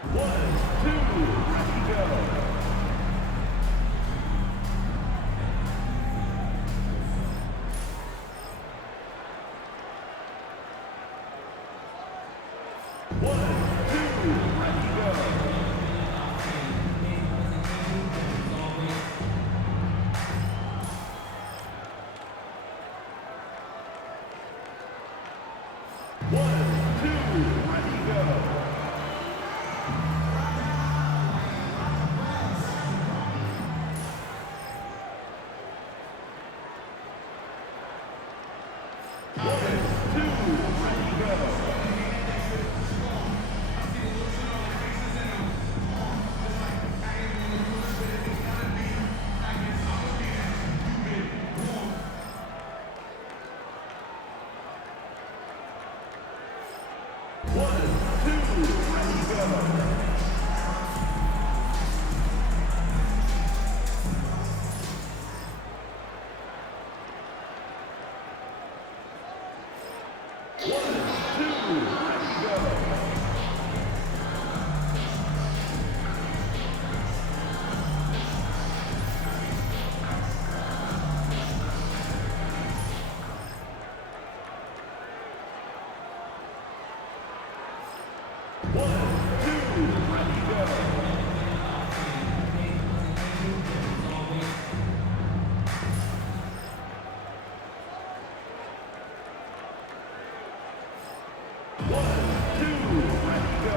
One, two, ready, go. One, two, ready, go. One, two, ready, go.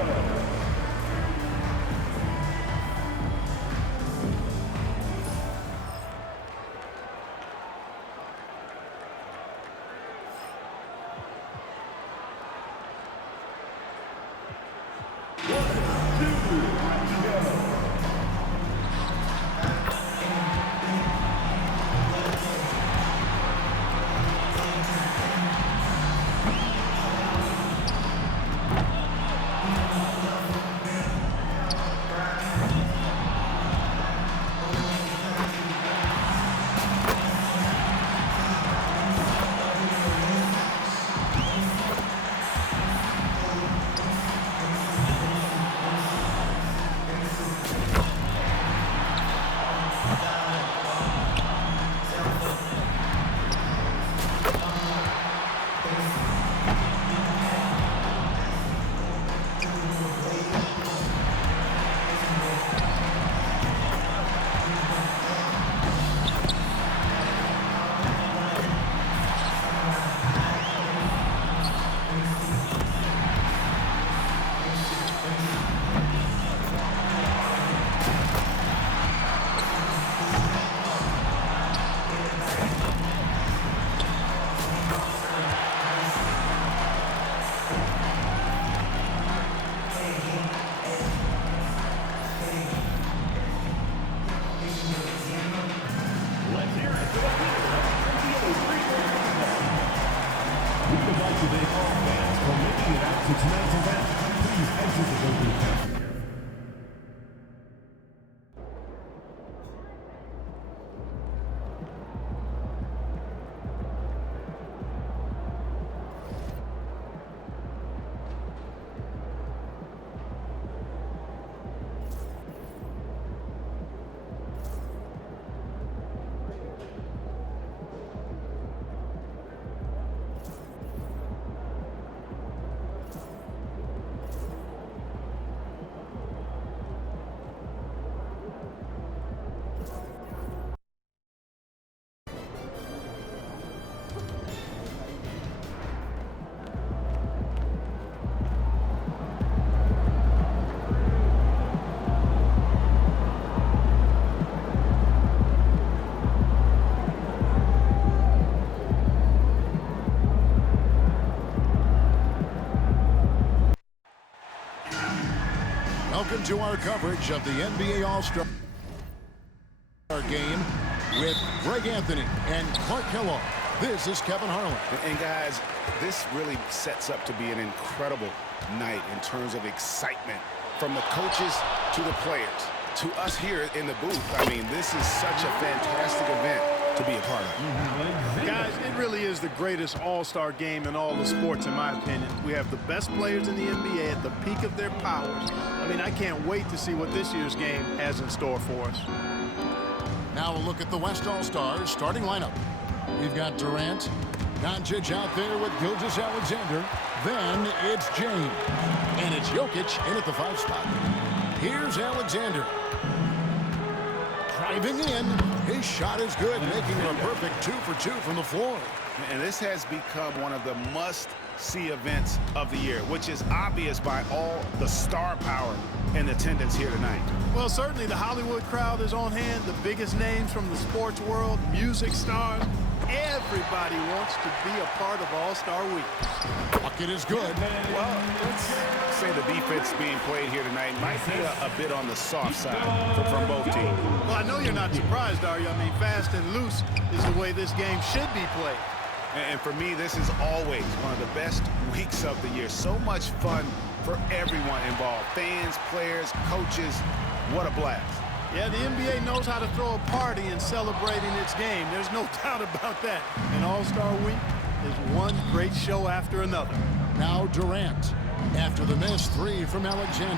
Welcome to our coverage of the NBA All-Star Game with Greg Anthony and Clark Kellogg. This is Kevin Harlan. And guys, this really sets up to be an incredible night in terms of excitement from the coaches to the players to us here in the booth. I mean, this is such a fantastic event to to be a part of. Guys, it really is the greatest all-star game in all the sports, in my opinion. We have the best players in the NBA at the peak of their powers. I mean, I can't wait to see what this year's game has in store for us. Now a look at the West All-Stars starting lineup. We've got Durant, Doncic out there with Gilgeous-Alexander. Then it's James. And it's Jokic in at the 5 spot. Here's Alexander. Driving in. His shot is good, making it a perfect 2 for 2 from the floor. And this has become one of the must-see events of the year, which is obvious by all the star power in attendance here tonight. Well, certainly the Hollywood crowd is on hand, the biggest names from the sports world, music stars. Everybody wants to be a part of All-Star Week. Bucket is good. Well, let's say the defense being played here tonight might be a bit on the soft side from both teams. Well, I know you're not surprised, are you? I mean, fast and loose is the way this game should be played. And for me, this is always one of the best weeks of the year. So much fun for everyone involved. Fans, players, coaches. What a blast. Yeah, the NBA knows how to throw a party in celebrating its game. There's no doubt about that. And All-Star Week is one great show after another. Now Durant after the missed 3 from Alexander.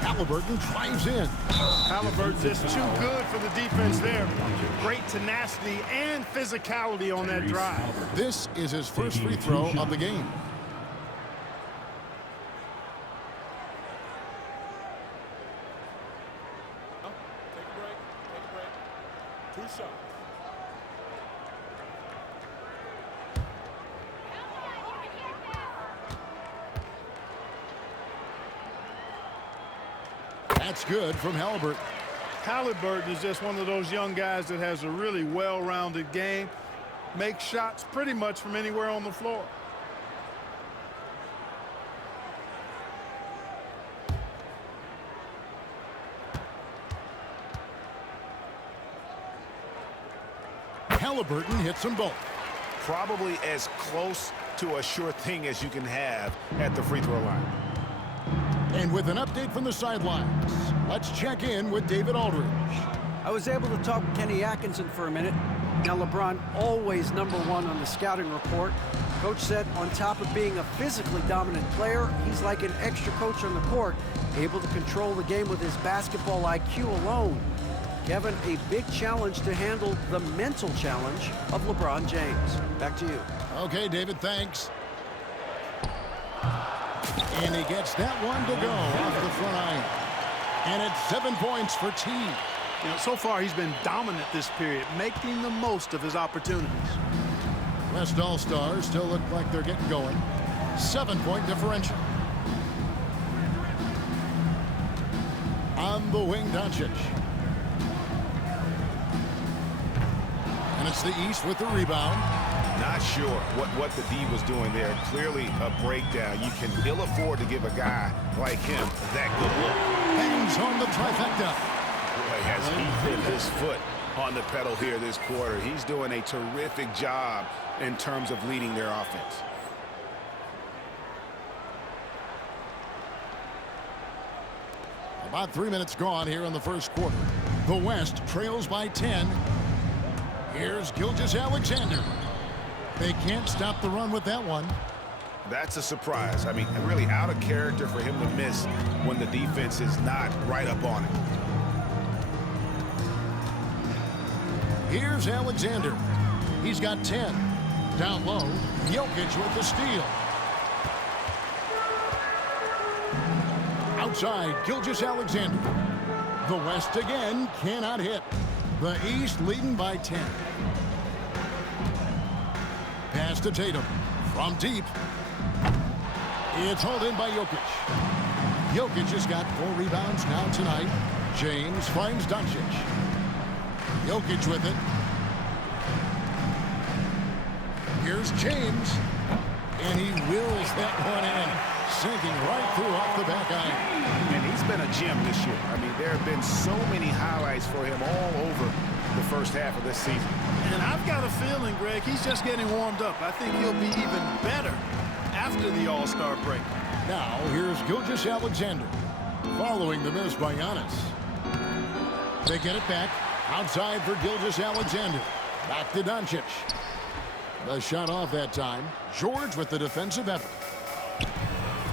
Halliburton drives in. Halliburton's just too good for the defense there. Great tenacity and physicality on that drive. This is his first free throw of the game. That's good from Halliburton. Halliburton is just one of those young guys that has a really well-rounded game. Makes shots pretty much from anywhere on the floor. Halliburton hits them both. Probably as close to a sure thing as you can have at the free throw line. And with an update from the sidelines, let's check in with David Aldridge. I was able to talk with Kenny Atkinson for a minute. Now LeBron always #1 on the scouting report. Coach said on top of being a physically dominant player, he's like an extra coach on the court, able to control the game with his basketball IQ alone. Kevin, a big challenge to handle the mental challenge of LeBron James. Back to you. Okay, David, thanks. And he gets that one to go off the front iron. And it's 7 points for T. You know, so far he's been dominant this period, making the most of his opportunities. West All-Stars still look like they're getting going. 7-point differential. On the wing, Doncic. And it's the East with the rebound. Not sure what the D was doing there. Clearly a breakdown. You can ill afford to give a guy like him that good look. Hangs on the trifecta. Boy, has he put his foot on the pedal here this quarter. He's doing a terrific job in terms of leading their offense. About 3 minutes gone here in the first quarter. The West trails by 10. Here's Gilgeous-Alexander. They can't stop the run with that one. That's a surprise. I mean, really out of character for him to miss when the defense is not right up on it. Here's Alexander. He's got 10. Down low, Jokic with the steal. Outside, Gilgeous-Alexander. The West again cannot hit. The East leading by 10. Pass to Tatum. From deep. It's hauled in by Jokic. Jokic has got 4 rebounds now tonight. James finds Doncic. Jokic with it. Here's James. And he wills that one in. Sinking right through off the back iron. And he's been a gem this year. I mean, there have been so many highlights for him all over the first half of this season. And I've got a feeling, Greg, he's just getting warmed up. I think he'll be even better after the All-Star break. Now, here's Gilgeous-Alexander, following the miss by Giannis. They get it back. Outside for Gilgeous-Alexander. Back to Doncic. The shot off that time. George with the defensive effort.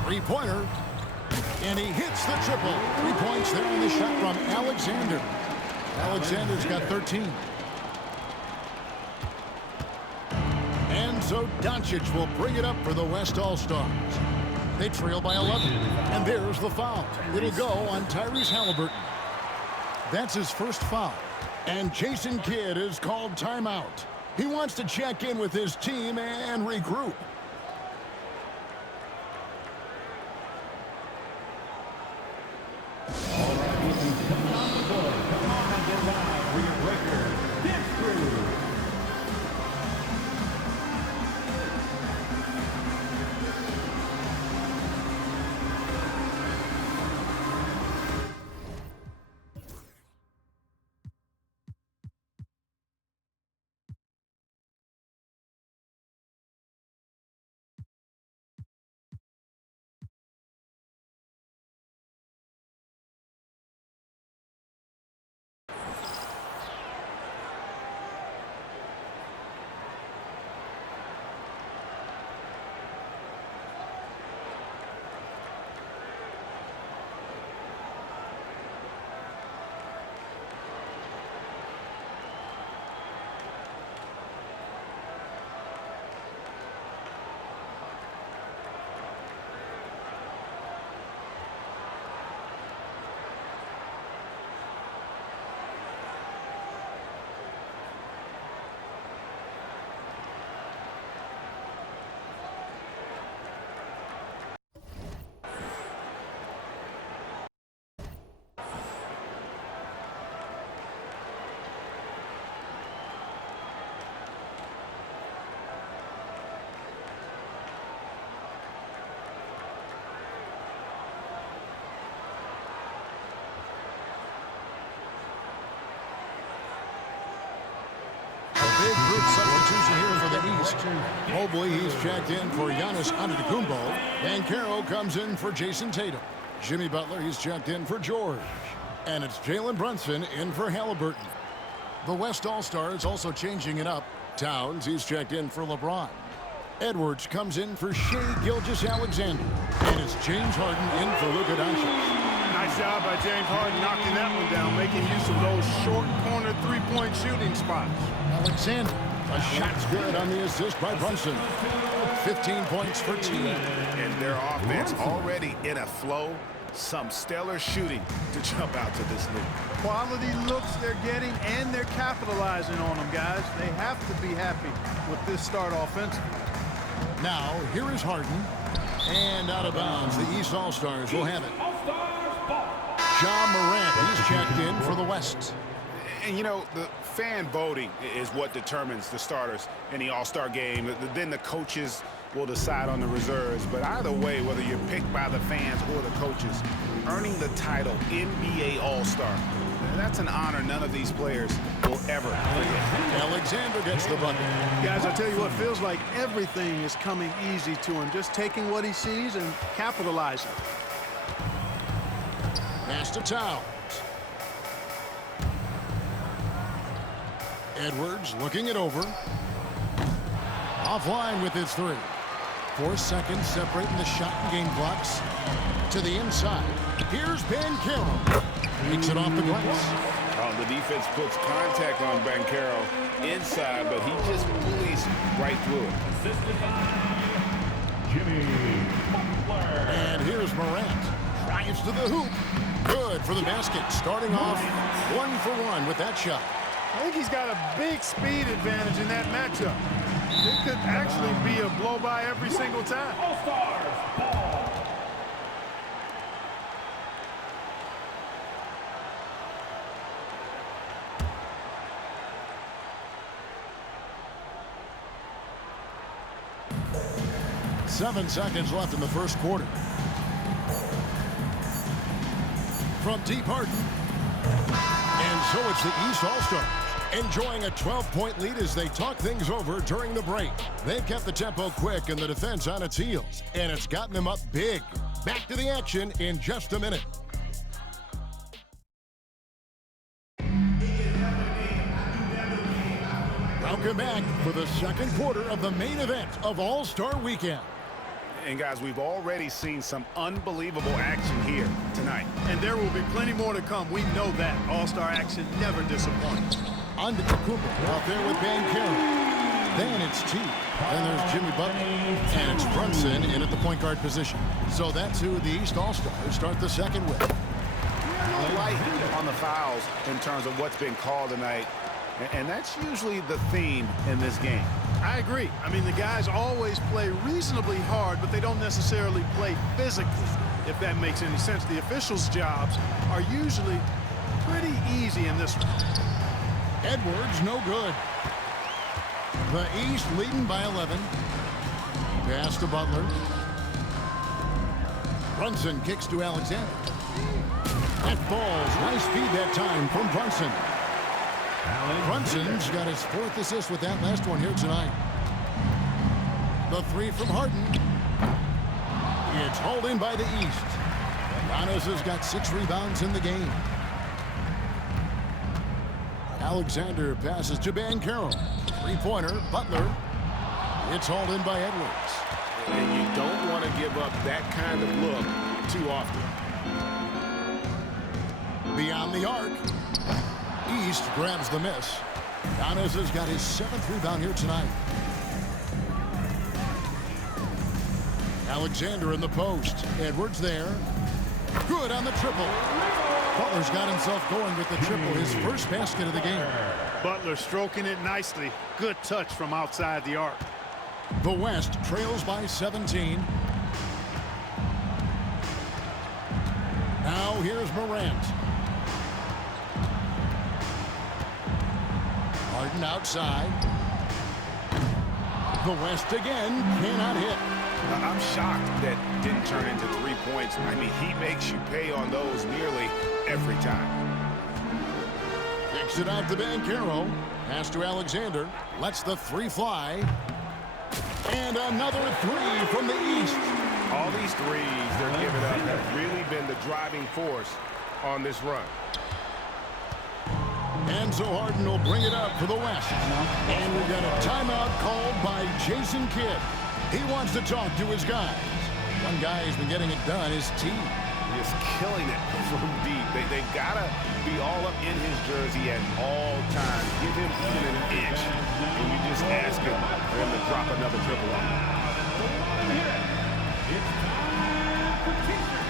Three-pointer. And he hits the triple. 3 points there on the shot from Alexander. Alexander's got 13. And so Doncic will bring it up for the West All-Stars. They trail by 11. And there's the foul. It'll go on Tyrese Halliburton. That's his first foul. And Jason Kidd is called timeout. He wants to check in with his team and regroup. Big group substitution here for the East. Mobley, he's checked in for Giannis Antetokounmpo. Banchero comes in for Jason Tatum. Jimmy Butler, he's checked in for George. And it's Jalen Brunson in for Halliburton. The West All-Stars also changing it up. Towns, he's checked in for LeBron. Edwards comes in for Shai Gilgeous-Alexander. And it's James Harden in for Luka Doncic. Nice job by James Harden knocking that one down, making use of those short corner three-point shooting spots. Alexander, a shot's good on the assist by Brunson. 15 points for team. And their offense already in a flow. Some stellar shooting to jump out to this league. Quality looks they're getting, and they're capitalizing on them, guys. They have to be happy with this start offensively. Now, here is Harden. And out of bounds, the East All-Stars will have it. Ja Morant, he's checked in for the West. And, you know, the fan voting is what determines the starters in the All-Star game. Then the coaches will decide on the reserves. But either way, whether you're picked by the fans or the coaches, earning the title NBA All-Star, that's an honor none of these players will ever forget. Alexander gets the bucket. Guys, I tell you what, feels like everything is coming easy to him. Just taking what he sees and capitalizing. Pass to Towns. Edwards looking it over. Offline with his three. 4 seconds separating the shot and game blocks. To the inside. Here's Banchero. Takes it off the glass. The defense puts contact on Banchero inside, but he just bullies right through it. Jimmy Butler. And here's Morant. Drives to the hoop. Good for the basket. Starting off 1 for 1 with that shot. I think he's got a big speed advantage in that matchup. It could actually be a blow-by every single time. All-Stars ball. Seven seconds left in the first quarter. From deep Harden. And so it's the East All-Stars enjoying a 12-point lead as they talk things over during the break. They've kept the tempo quick and the defense on its heels, and it's gotten them up big. Back to the action in just a minute. Welcome back for the second quarter of the main event of All-Star Weekend. And guys, we've already seen some unbelievable action here tonight. And there will be plenty more to come. We know that. All-star action never disappoints. On to Kumba out there with Banchero. Then it's T. Then there's Jimmy Butler. And it's Brunson in at the point guard position. So that's who the East All-Stars start the second with. Light on the fouls in terms of what's been called tonight. And that's usually the theme in this game. I agree. I mean, the guys always play reasonably hard, but they don't necessarily play physically, if that makes any sense. The officials' jobs are usually pretty easy in this one. Edwards, no good. The East leading by 11. Pass to Butler. Brunson kicks to Alexander. That falls. Nice feed that time from Brunson. Brunson's got his 4th assist with that last one here tonight. The 3 from Harden. It's hauled in by the East. Giannis has got 6 rebounds in the game. Alexander passes to Banchero. 3-pointer, Butler. It's hauled in by Edwards. And you don't want to give up that kind of look too often. Beyond the arc. East grabs the miss. Giannis has got his 7th rebound here tonight. Alexander in the post. Edwards there. Good on the triple. Butler's got himself going with the triple, his first basket of the game. Butler stroking it nicely. Good touch from outside the arc. The West trails by 17. Now here's Morant. Harden outside. The West again cannot hit. I'm shocked that didn't turn into 3 points. I mean, he makes you pay on those nearly every time. Kicks it out to Banchero. Pass to Alexander. Lets the 3 fly. And another 3 from the East. All these threes they're giving up have really been the driving force on this run. And so Harden will bring it up for the West. And we've got a timeout called by Jason Kidd. He wants to talk to his guys. One guy who's been getting it done is T. Just killing it from deep. They've got to be all up in his jersey at all times. Give him even an inch, and you just ask him for him to drop another triple on him. It's time for T-shirt.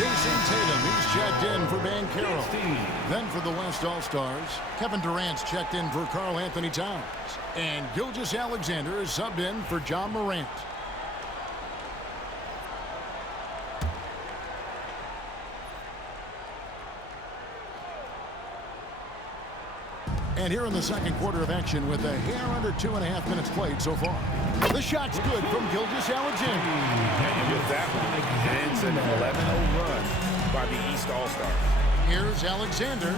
Jason Tatum, he's checked in for Banchero. Then for the West All-Stars, Kevin Durant's checked in for Karl Anthony Towns. And Gilgeous-Alexander is subbed in for John Morant. And here in the second quarter of action with a hair under 2.5 minutes played so far. The shot's good from Gilgeous-Alexander. And with that one, ends an 11-0 run by the East All-Stars. Here's Alexander.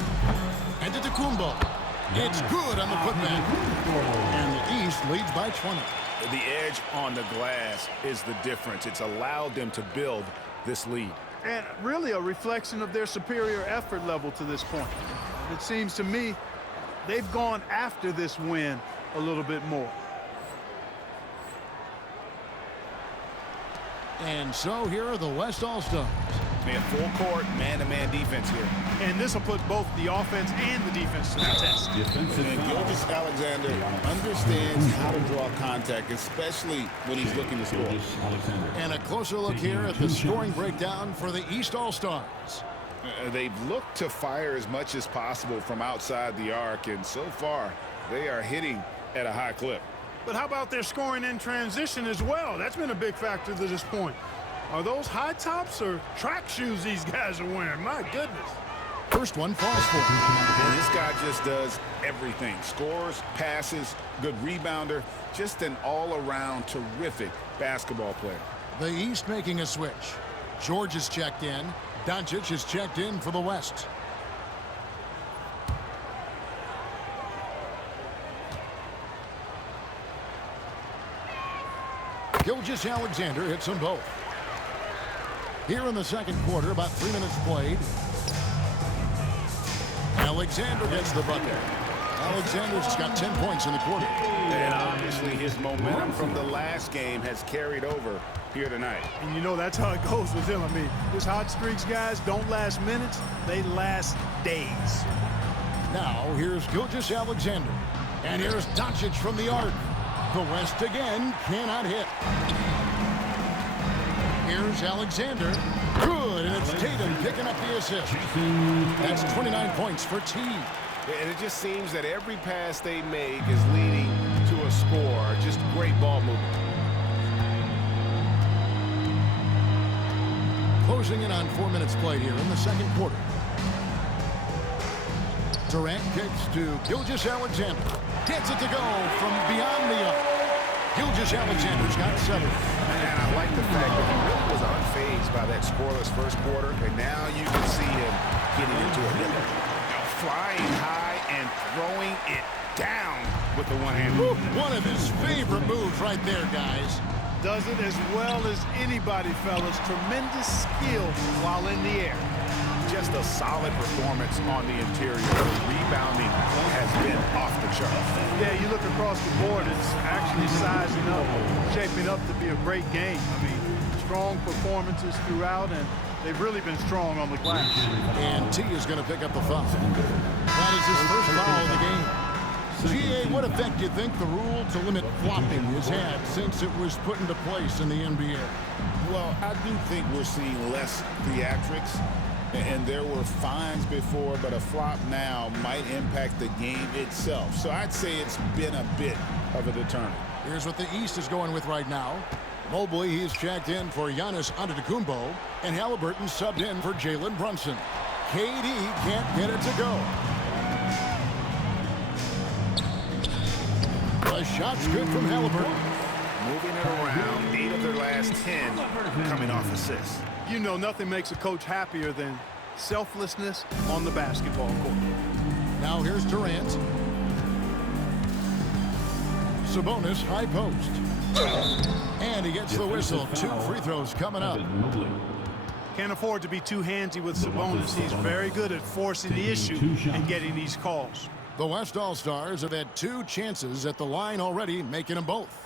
And to Kumba. It's good on the putback. And the East leads by 20. The edge on the glass is the difference. It's allowed them to build this lead. And really a reflection of their superior effort level to this point. It seems to me they've gone after this win a little bit more. And so here are the West All-Stars. They have full court, man-to-man defense here. And this will put both the offense and the defense to the test. And Gilgeous-Alexander understands how to draw contact, especially when he's looking to score. And a closer look here at the scoring breakdown for the East All-Stars. They've looked to fire as much as possible from outside the arc, and so far, they are hitting at a high clip. But how about their scoring in transition as well? That's been a big factor to this point. Are those high tops or track shoes these guys are wearing? My goodness. First one falls for him. And this guy just does everything. Scores, passes, good rebounder, just an all-around terrific basketball player. The East making a switch. George is checked in. Doncic is checked in for the West. Gilgeous-Alexander hits them both. Here in the second quarter, about 3 minutes played. Alexander gets the bucket. Alexander's got 10 points in the quarter. And obviously his momentum from the last game has carried over here tonight. And you know that's how it goes with him. I mean, his hot streaks, guys, don't last minutes. They last days. Now, here's Gilgeous-Alexander. And here's Doncic from the arc. The West again cannot hit. Here's Alexander. Good, and it's Tatum picking up the assist. That's 29 points for T. And it just seems that every pass they make is leading to a score. Just great ball movement. Closing in on 4 minutes played here in the second quarter. Durant kicks to Gilgeous-Alexander. Gets it to go from beyond the arc. Gilgeous-Alexander's got 7. And I like the fact that he really was unfazed by that scoreless first quarter, and now you can see him getting into a rhythm. Flying high and throwing it down with the one-hand move. One of his favorite moves right there, guys. Does it as well as anybody, fellas. Tremendous skill while in the air. Just a solid performance on the interior. The rebounding has been off the charts. Yeah, you look across the board, it's actually sizing up, shaping up to be a great game. I mean, strong performances throughout, and they've really been strong on the glass. And T is going to pick up the foul. That is his first foul of the game. GA, what effect do you think the rule to limit flopping has had since it was put into place in the NBA? Well, I do think we're seeing less theatrics. And there were fines before, but a flop now might impact the game itself. So I'd say it's been a bit of a deterrent. Here's what the East is going with right now. Mobley, he's checked in for Giannis Antetokounmpo, and Halliburton subbed in for Jalen Brunson. KD can't get it to go. The shot's good from Halliburton. Moving it around, 8 of their last 10 coming off assists. You know, nothing makes a coach happier than selflessness on the basketball court. Now here's Durant. Sabonis, high post. And he gets the whistle. 2 free throws coming up. Can't afford to be too handsy with Sabonis. He's very good at forcing the issue and getting these calls. The West All-Stars have had 2 chances at the line already, making them both.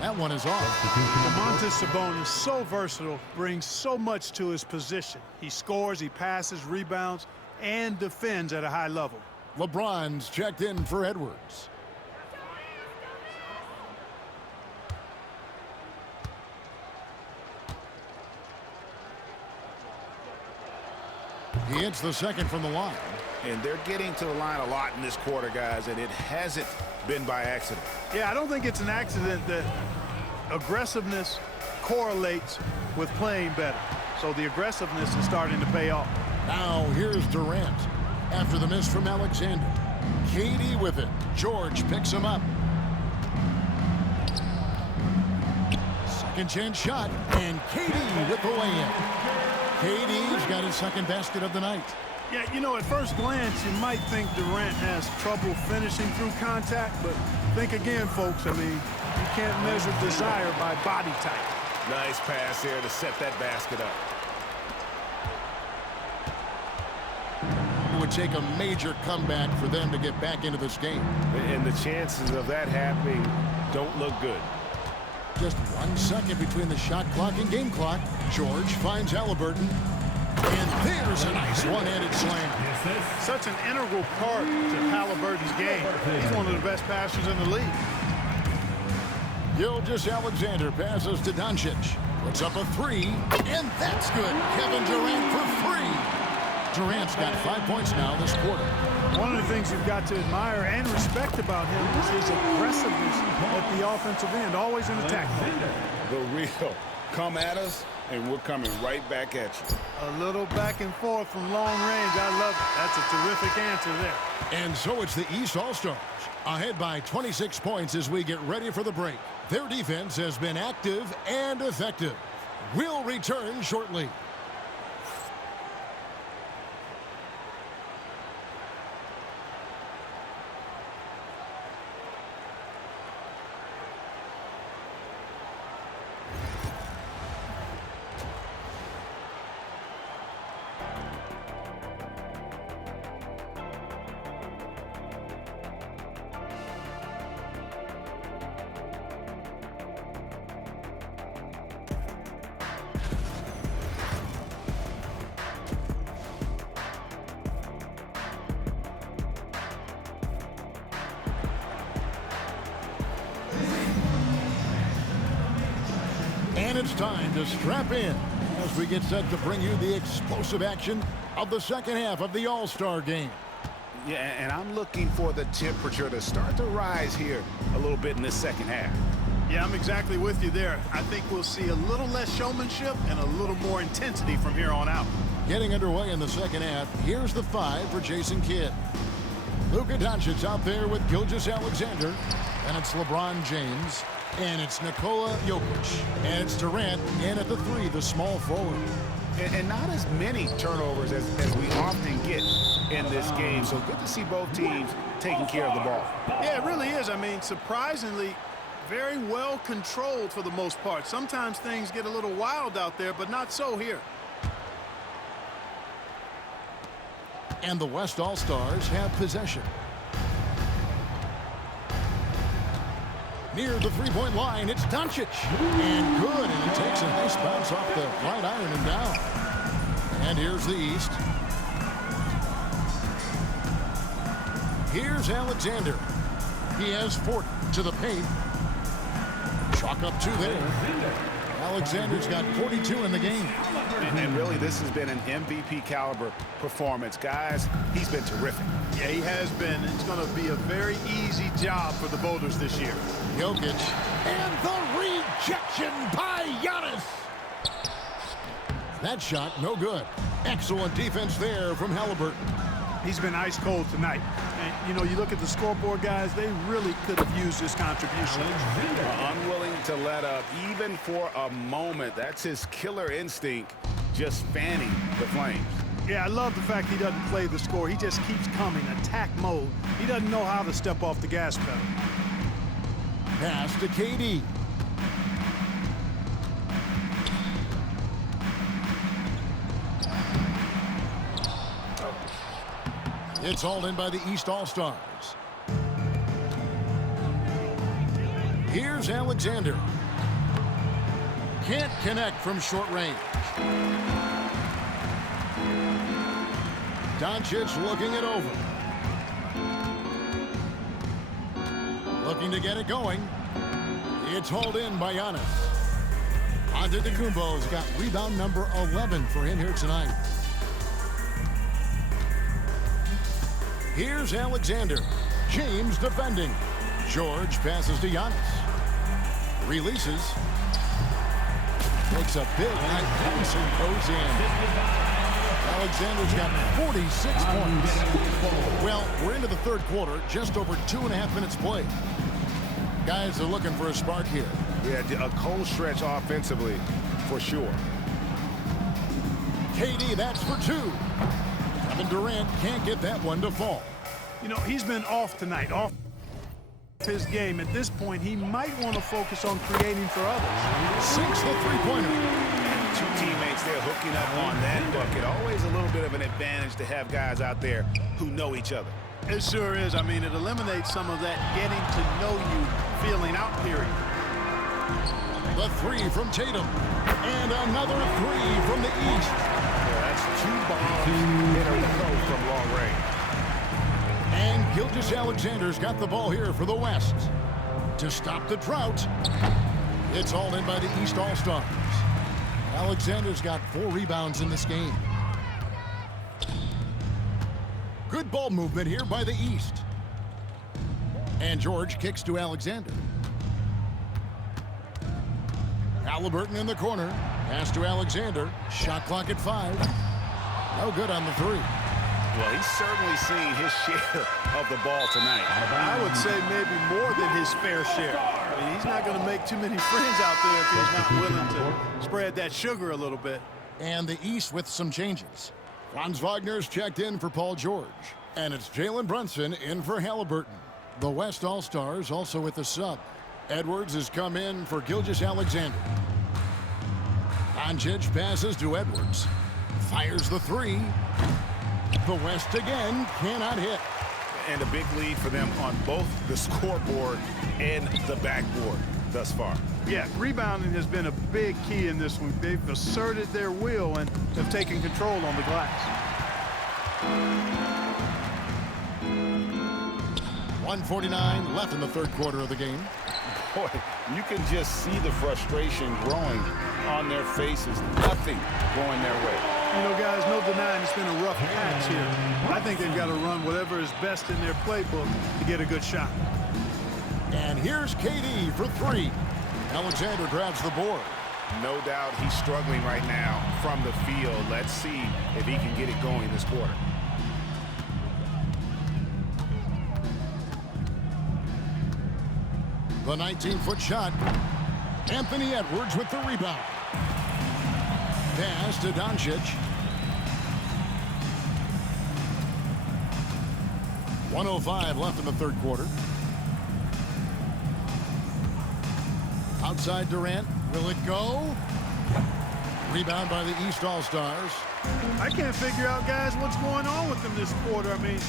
That one is off. Domantas Sabonis, so versatile, brings so much to his position. He scores, he passes, rebounds, and defends at a high level. LeBron's checked in for Edwards. He hits the second from the line. And they're getting to the line a lot in this quarter, guys, and it hasn't been by accident. Yeah, I don't think it's an accident that aggressiveness correlates with playing better. So the aggressiveness is starting to pay off. Now here's Durant. After the miss from Alexander. KD with it. George picks him up. Second chance shot. And KD with the lay-in. KD's got his second basket of the night. Yeah, you know, at first glance, you might think Durant has trouble finishing through contact, but think again, folks. I mean, You can't measure desire by body type. Nice pass here to set that basket up. It would take a major comeback for them to get back into this game. And the chances of that happening don't look good. Just 1 second between the shot clock and game clock. George finds Halliburton. And there's a nice one-handed slam. Such an integral part to Halliburton's game. He's one of the best passers in the league. Gilgeous-Alexander passes to Doncic. Puts up a three, and that's good. Kevin Durant for three. Durant's got 5 points now this quarter. One of the things you've got to admire and respect about him is his aggressiveness at the offensive end, always in attack mode. The real come at us, and we're coming right back at you. A little back and forth from long range. I love it. That's a terrific answer there. And so it's the East All-Stars, ahead by 26 points as we get ready for the break. Their defense has been active and effective. We'll return shortly. And it's time to strap in as we get set to bring you the explosive action of the second half of the All-Star game. Yeah, and I'm looking for the temperature to start to rise here a little bit in this second half. Yeah, I'm exactly with you there. I think we'll see a little less showmanship and a little more intensity from here on out. Getting underway in the second half, here's the five for Jason Kidd. Luka Doncic out there with Gilgeous-Alexander, and it's LeBron James, and it's Nikola Jokic, and it's Durant in at the three, the small forward. And not as many turnovers as we often get in this game. So good to see both teams taking care of the ball. Yeah, it really is. I mean, surprisingly, very well controlled for the most part. Sometimes things get a little wild out there, but not so here. And the West All-Stars have possession. Near the three-point line, it's Doncic. And good, and he takes a nice bounce off the right iron and down. And here's the East. Here's Alexander. He has 40 to the paint. Chalk up two there. Alexander's got 42 in the game. And really, this has been an MVP caliber performance. Guys, he's been terrific. Yeah, he has been. It's going to be a very easy job for the voters this year. Jokic. And the rejection by Giannis. That shot, no good. Excellent defense there from Halliburton. He's been ice cold tonight. And, you know, you look at the scoreboard, guys, they really could have used this contribution. Unwilling to let up, even for a moment. That's his killer instinct, just fanning the flames. Yeah, I love the fact he doesn't play the score. He just keeps coming, attack mode. He doesn't know how to step off the gas pedal. Pass to KD. It's hauled in by the East All-Stars. Here's Alexander. Can't connect from short range. Doncic looking it over. Looking to get it going. It's hauled in by Giannis. Antetokounmpo's got rebound number 11 for him here tonight. Here's Alexander. James defending. George passes to Giannis. Releases. Makes a big high pass and goes in. Alexander's got 46 points. Well, we're into the third quarter, just over 2.5 minutes played. Guys are looking for a spark here. Yeah, a cold stretch offensively, for sure. KD, that's for two. Kevin Durant can't get that one to fall. You know, he's been off tonight, off. his game. At this point, he might want to focus on creating for others. Sinks the three-pointer. And two teammates there hooking up on that bucket. Always a little bit of an advantage to have guys out there who know each other. It sure is. I mean, it eliminates some of that getting to know you feeling out period. The three from Tatum. And another three from the East. Yeah, that's two bombs in a row from long range. And Gilgeous-Alexander's got the ball here for the West. To stop the drought, it's hauled in by the East All-Stars. Alexander's got 4 rebounds in this game. Good ball movement here by the East. And George kicks to Alexander. Halliburton in the corner. Pass to Alexander. Shot clock at 5. No good on the 3. Well, he's certainly seen his share of the ball tonight. I would say maybe more than his fair share. I mean, he's not going to make too many friends out there if he's not willing to spread that sugar a little bit. And the East with some changes. Franz Wagner's checked in for Paul George. And it's Jalen Brunson in for Halliburton. The West All-Stars also with the sub. Edwards has come in for Gilgeous-Alexander. Doncic passes to Edwards. Fires the 3. The West again cannot hit. And a big lead for them on both the scoreboard and the backboard thus far. Yeah, rebounding has been a big key in this one. They've asserted their will and have taken control on the glass. 1:49 left in the third quarter of the game. Boy, you can just see the frustration growing on their faces. Nothing going their way. You know, guys, no denying it's been a rough patch here. I think they've got to run whatever is best in their playbook to get a good shot. And here's KD for 3. Alexander grabs the board. No doubt he's struggling right now from the field. Let's see if he can get it going this quarter. The 19-foot shot. Anthony Edwards with the rebound. Pass to Doncic. 1:05 left in the third quarter. Outside Durant. Will it go? Rebound by the East All-Stars. I can't figure out, guys, what's going on with him this quarter. I mean,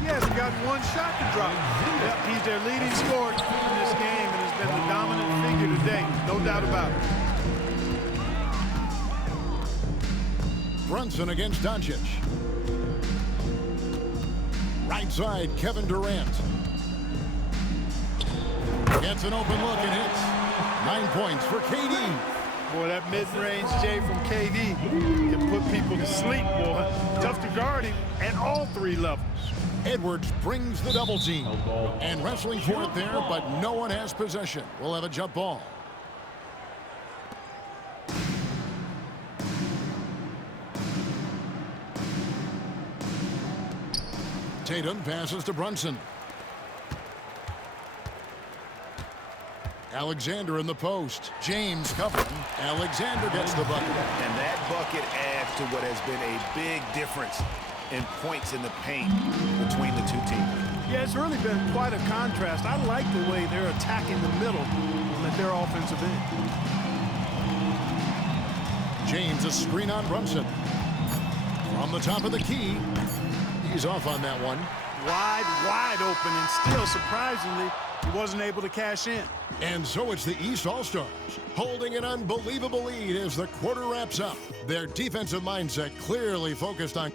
he hasn't got one shot to drop. Yep, he's their leading scorer in this game and has been the dominant figure today. No doubt about it. Brunson against Doncic. Right side, Kevin Durant. Gets an open look and hits. 9 points for KD. Boy, that mid-range J from KD can put people to sleep, boy. Tough to guard him at all 3 levels. Edwards brings the double team. And wrestling for it there, but no one has possession. We'll have a jump ball. Tatum passes to Brunson. Alexander in the post. James covering. Alexander gets the bucket. And that bucket adds to what has been a big difference in points in the paint between the two teams. Yeah, it's really been quite a contrast. I like the way they're attacking the middle at their offensive end. James, a screen on Brunson. From the top of the key. He's off on that one. Wide open, and still, surprisingly, he wasn't able to cash in. And so it's the East All-Stars holding an unbelievable lead as the quarter wraps up. Their defensive mindset clearly focused on.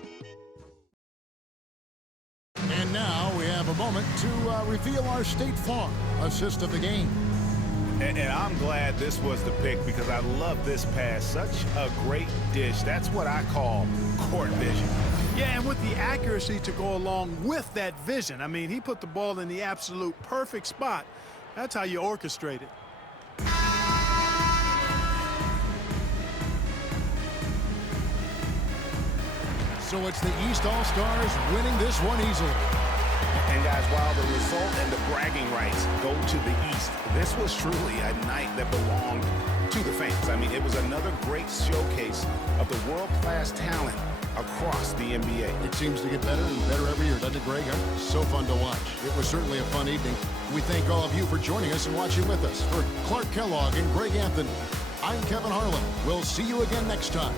And now we have a moment to reveal our State Farm assist of the game. And I'm glad this was the pick because I love this pass. Such a great dish. That's what I call court vision. Yeah, and with the accuracy to go along with that vision. I mean, he put the ball in the absolute perfect spot. That's how you orchestrate it. So it's the East All-Stars winning this one easily. And guys, while the result and the bragging rights go to the East, this was truly a night that belonged to the fans. I mean, it was another great showcase of the world-class talent across the NBA. It seems to get better and better every year, doesn't it, Greg? Huh? So fun to watch. It was certainly a fun evening. We thank all of you for joining us and watching with us. For Clark Kellogg and Greg Anthony, I'm Kevin Harlan. We'll see you again next time.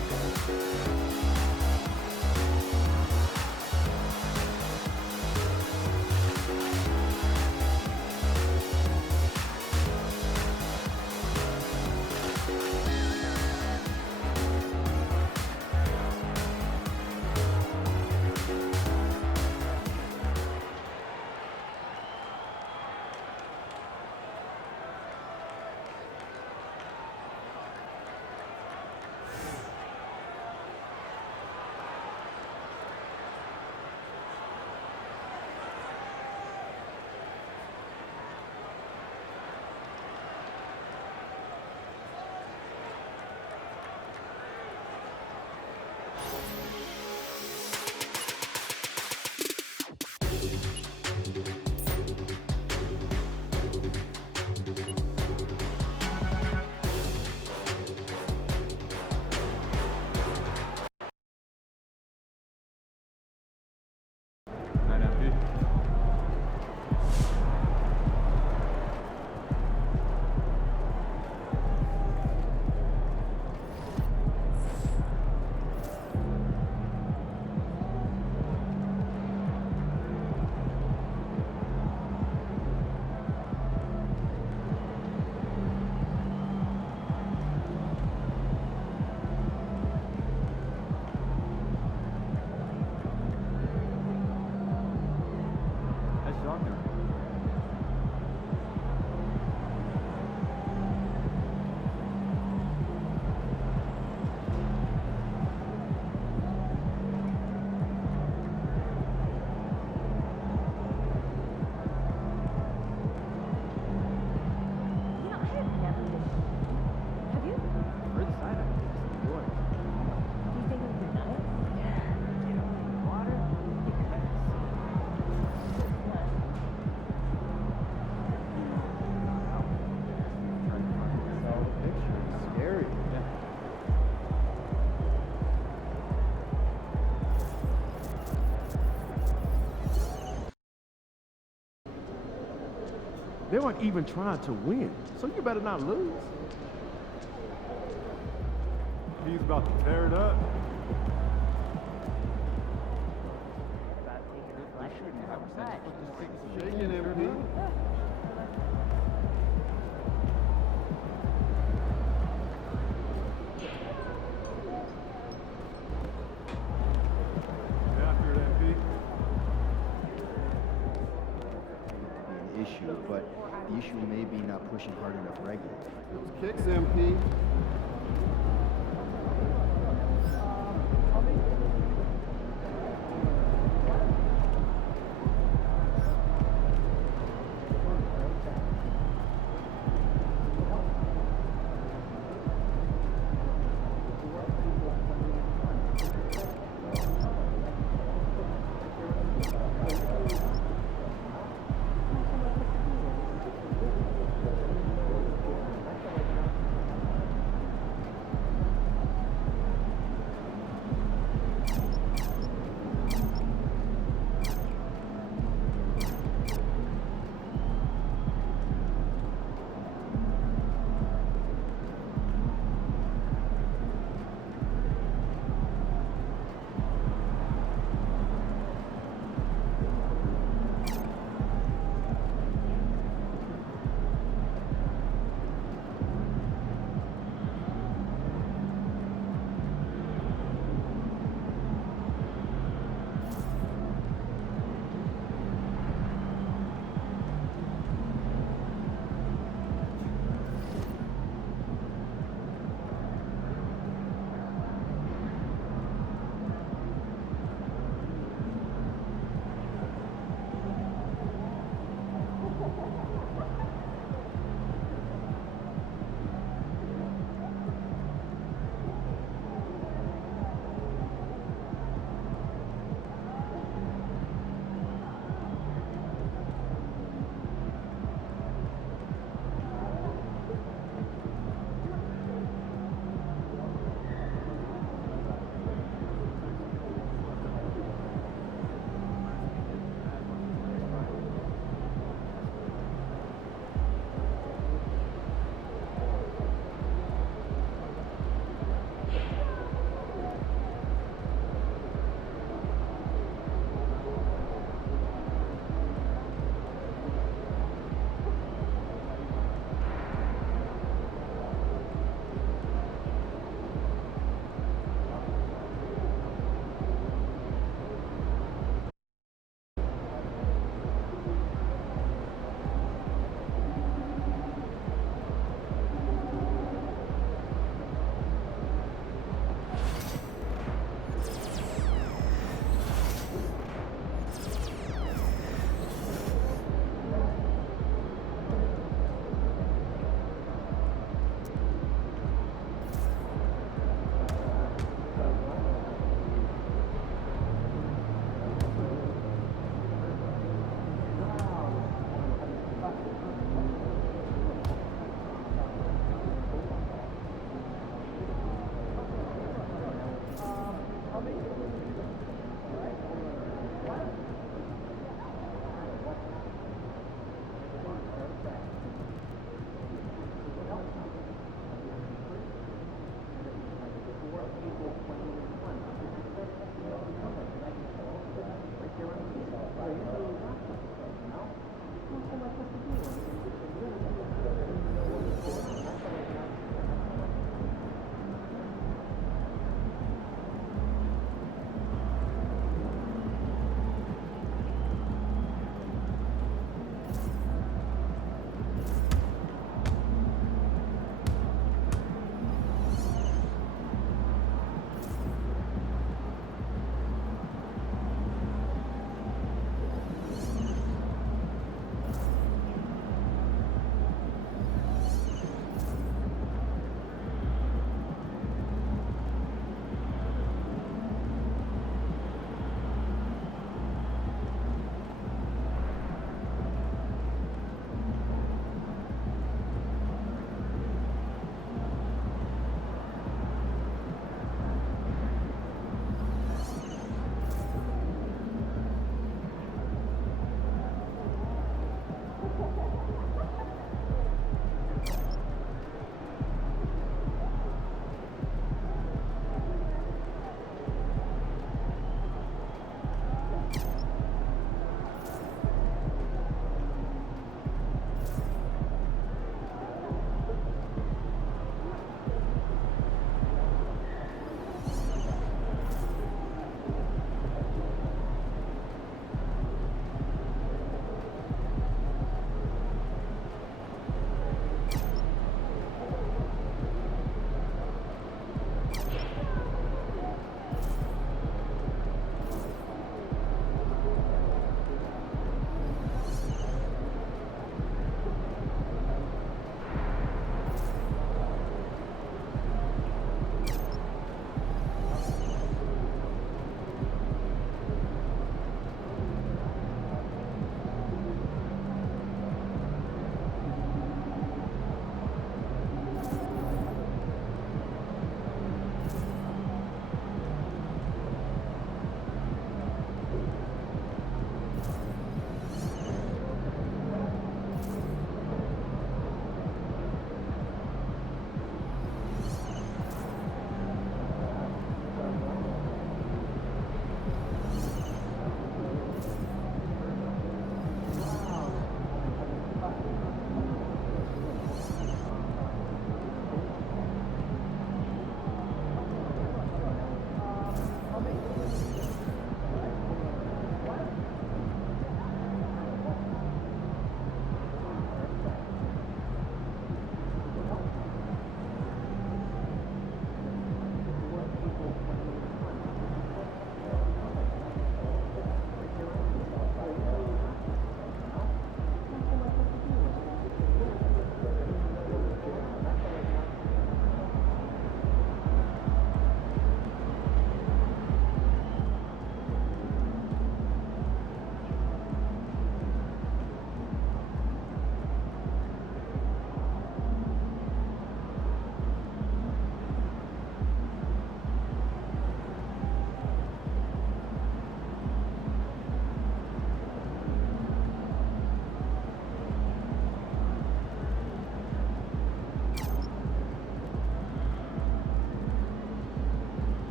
They weren't even trying to win, so you better not lose. He's about to tear it up. Shaking MP. After it, MP. Issue, but the issue may be not pushing hard enough regularly. Kicks MP.